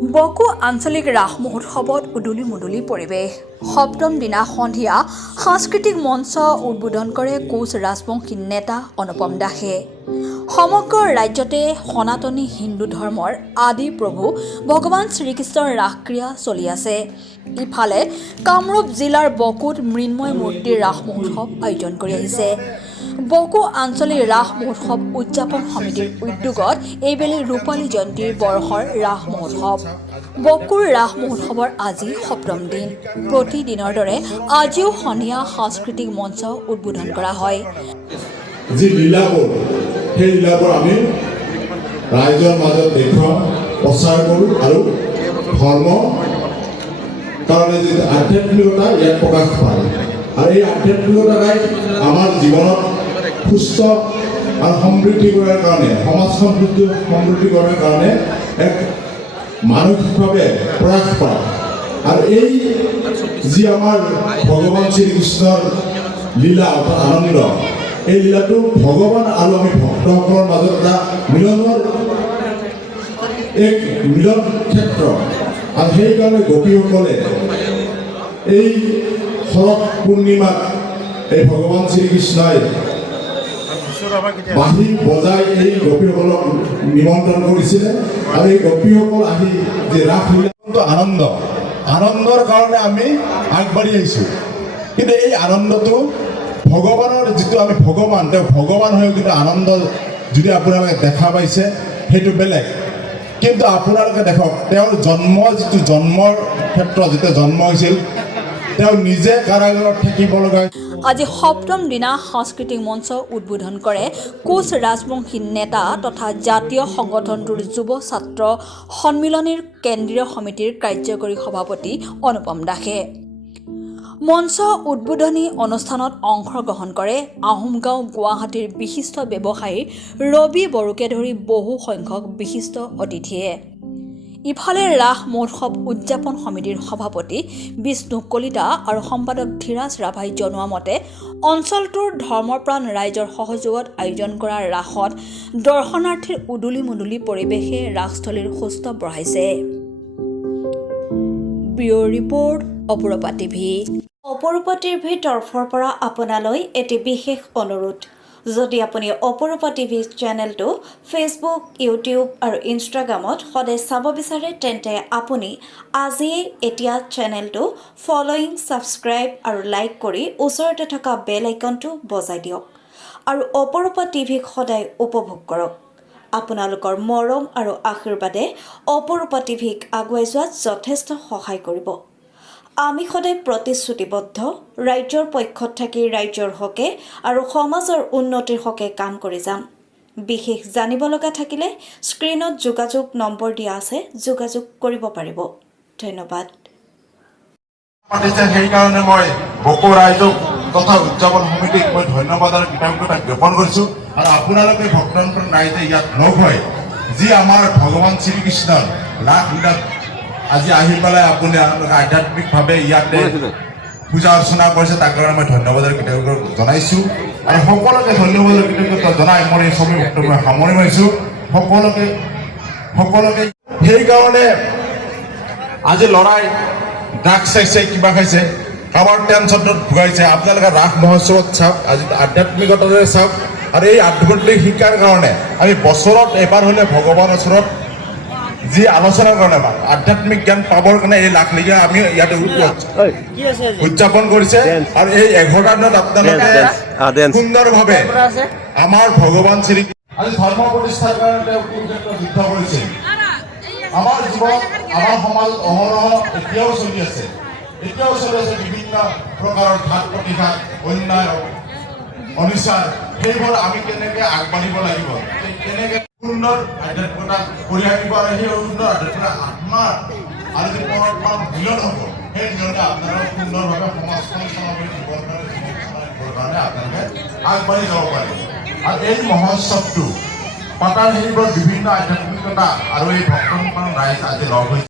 বকো আঞ্চলিক ৰাস মহোৎসৱত উদুলি মুদুলি পৰিৱেশ। সপ্তম দিনা সন্ধিয়া সাংস্কৃতিক মঞ্চ উদ্বোধন কৰে কোচ ৰাজবংশী নেতা অনুপম দাসে। সমগ্ৰ ৰাজ্যতে সনাতনী হিন্দু ধৰ্মৰ আদি প্ৰভু ভগৱান শ্ৰীকৃষ্ণৰ ৰাসক্ৰিয়া চলি আছে। ইফালে কামৰূপ জিলাৰ বকোত মৃন্ময় মূৰ্তিৰ ৰাস মহোৎসৱ আয়োজন কৰি আহিছে। বকো আঞ্চলিক ৰাস মহোৎসৱ উদযাপন সমিতিৰ উদ্যোগত এইবেলি ৰূপালী জয়ন্তীৰ বৰ্ষৰ ৰাস মহোৎসৱ। বকোৰ ৰাস মহোৎসৱৰ আজি সপ্তম দিন। প্ৰতিদিনৰ দৰে আজিও সন্ধিয়া সাংস্কৃতিক মঞ্চ উদ্বোধন কৰা হয়। যি লীলাবোৰ সেই লীলাবোৰ আমি ৰাইজৰ মাজত দেখুৱাওঁ, প্ৰচাৰ কৰোঁ আৰু ধৰ্ম কাৰণে যি আধ্যাত্মিকতা ইয়াত প্ৰকাশ পায়। আৰু এই আধ্যাত্মিকতাই আমাৰ জীৱনত সুস্থ আৰু সমৃদ্ধি কৰাৰ কাৰণে, সমাজখন সমৃদ্ধি কৰাৰ কাৰণে এক মানসিকভাৱে প্ৰয়াস পায়। আৰু এই যি আমাৰ ভগৱান শ্ৰীকৃষ্ণৰ লীলা অৰ্থাৎ আনন্দ, এই লীলাটো ভগৱান আৰু আমি ভক্তসকলৰ মাজত এটা মিলনৰ এক মিলন ক্ষেত্ৰ। আৰু সেইকাৰণে গোপীসকলে এই শৰৎ পূৰ্ণিমাত এই ভগৱান শ্ৰীকৃষ্ণই বাঁহী বজাই এই গোপীসকলক নিমন্ত্ৰণ কৰিছিলে। আৰু এই গোপীসকল আহি যে ৰাসলীলা আনন্দৰ কাৰণে আমি আগবাঢ়ি আহিছোঁ। কিন্তু এই আনন্দটো ভগৱানৰ যিটো আমি ভগৱান, তেওঁ ভগৱান হৈও কিন্তু আনন্দ যদি আপোনালোকে দেখা পাইছে সেইটো বেলেগ। কিন্তু আপোনালোকে দেখক, তেওঁৰ যিটো জন্মৰ ক্ষেত্ৰত যেতিয়া জন্ম হৈছিল, তেওঁ নিজে কাৰাগাৰত থাকিব লগা। আজি সপ্তম দিনা সাংস্কৃতিক মঞ্চ উদ্বোধন কৰে কোচ ৰাজবংশী নেতা তথা জাতীয় সংগঠনটোৰ যুৱ ছাত্ৰ সন্মিলনীৰ কেন্দ্ৰীয় সমিতিৰ কাৰ্যকৰী সভাপতি অনুপম দাসে। মঞ্চ উদ্বোধনী অনুষ্ঠানত অংশগ্ৰহণ কৰে আহোমগাঁও গুৱাহাটীৰ বিশিষ্ট ব্যৱসায়ী ৰবি বড়োকে ধৰি বহু সংখ্যক বিশিষ্ট অতিথিয়ে। ইফালে ৰাস মহোৎসৱ উদযাপন সমিতিৰ সভাপতি বিষ্ণু কলিতা আৰু সম্পাদক ধীৰাজ ৰাভাই জনোৱা মতে অঞ্চলটোৰ ধৰ্মপ্ৰাণ ৰাইজৰ সহযোগত আয়োজন কৰা ৰাসত দৰ্শনাৰ্থীৰ উদুলি মুদুলি পৰিৱেশে ৰাসস্থলীৰ সৌষ্ঠৱ বঢ়াইছে। ব্যুৰ ৰিপৰ্ট অপৰূপা টিভি। অপৰূপা টিভিৰ তৰফৰ পৰা আপোনালৈ এটি বিশেষ অনুৰোধ। যদি আপুনি অপৰূপা টিভি চেনেলটো ফেচবুক, ইউটিউব আৰু ইনষ্টাগ্ৰামত সদায় চাব বিচাৰে, তেন্তে আপুনি আজিয়েই এতিয়া চেনেলটো ফলোইং, ছাবস্ক্ৰাইব আৰু লাইক কৰি ওচৰতে থকা বেল আইকনটো বজাই দিয়ক আৰু অপৰূপা টিভিক সদায় উপভোগ কৰক। আপোনালোকৰ মৰম আৰু আশীৰ্বাদে অপৰূপা টিভিক আগুৱাই যোৱাত যথেষ্ট সহায় কৰিব। আমি সদায় প্ৰতিশ্ৰুতিবদ্ধ, ৰাজ্যৰ পক্ষত থাকি ৰাজ্যৰ হকে আৰু সমাজৰ উন্নতিৰ হকে কাম কৰি যাম। বিশেষ জানিব লগা থাকিলে স্ক্ৰীণত যোগাযোগ নম্বৰ দিয়া আছে, যোগাযোগ কৰিব পাৰিব। ধন্যবাদ। সেইকাৰণে মই বকো ৰাইজক তথা উদযাপন সমিতিক মই ধন্যবাদ আৰু কৃতজ্ঞতা জ্ঞাপন কৰিছোঁ। আৰু আপোনালোকে ভক্তপ্ৰাণ ৰাইজে ইয়াত লগ হৈ যি আমাৰ ভগৱান শ্ৰীকৃষ্ণৰ ৰাসলীলাত আজি আহি পেলাই আপোনালোকে আধ্যাত্মিকভাৱে ইয়াতে পূজা অৰ্চনা কৰিছে, তাৰ কাৰণে মই ধন্যবাদ আৰু কৃতজ্ঞতা জনাইছোঁ। আৰু সকলোকে ধন্যবাদ আৰু কৃতজ্ঞতা জনাই মই এই ছবি বক্তব্য সামৰি মাৰিছোঁ। সকলোকে সেইকাৰণে আজি ল'ৰাই ড্ৰাগছ খাইছে, কিবা খাইছে, কাৰোবাৰ টেনশ্যনত ভুগাইছে, আপোনালোকে ৰাস মহোৎসৱত চাওক, আজি আধ্যাত্মিকতাৰে চাওক। আৰু এই আধ্যাত্মিক শিক্ষাৰ কাৰণে আমি বছৰত এবাৰ হ'লে ভগৱানৰ ওচৰত যি আলোচনাৰ কাৰণে বা আধ্যাত্মিক জ্ঞান পাবৰ কাৰণে এই ৰাসলীলা আমি ইয়াতে উদযাপন কৰিছে। আৰু এই 11টা দিনত আপোনালোকে সুন্দৰভাৱে আমাৰ ভগৱান শ্ৰী আজি ধৰ্ম প্ৰতিষ্ঠাৰ কাৰণে তেওঁ কুৰুক্ষেত্ৰ যুদ্ধ কৰিছিল। আমাৰ জীৱনত, আমাৰ সমাজত অহৰহ এতিয়াও চলি আছে বিভিন্ন প্ৰকাৰৰ ঘাত প্ৰতিঘাত, অন্যায়, অনিচাৰ। সেইবোৰ আমি কেনেকৈ আগবাঢ়িব লাগিব, কেনেকৈ সুন্দৰ আধ্যাত্মিকতা কৰি আহিব, আৰু সেই সুন্দৰ আধ্যাত্মিকতা আত্মাৰ আৰু যি পৰমাত্মাৰ মিলন হ'ব, সেই মিলনে আপোনালোকে সুন্দৰভাৱে সমাজখন চলাবলৈ জীৱনৰ কাৰণে আপোনালোকে আগবাঢ়ি যাব পাৰে। আৰু এই মহোৎসৱটো পাতাৰ সেইবোৰ বিভিন্ন আধ্যাত্মিকতা আৰু এই ভক্তপ্ৰাণ ৰাইজ আজি লগ হৈছে।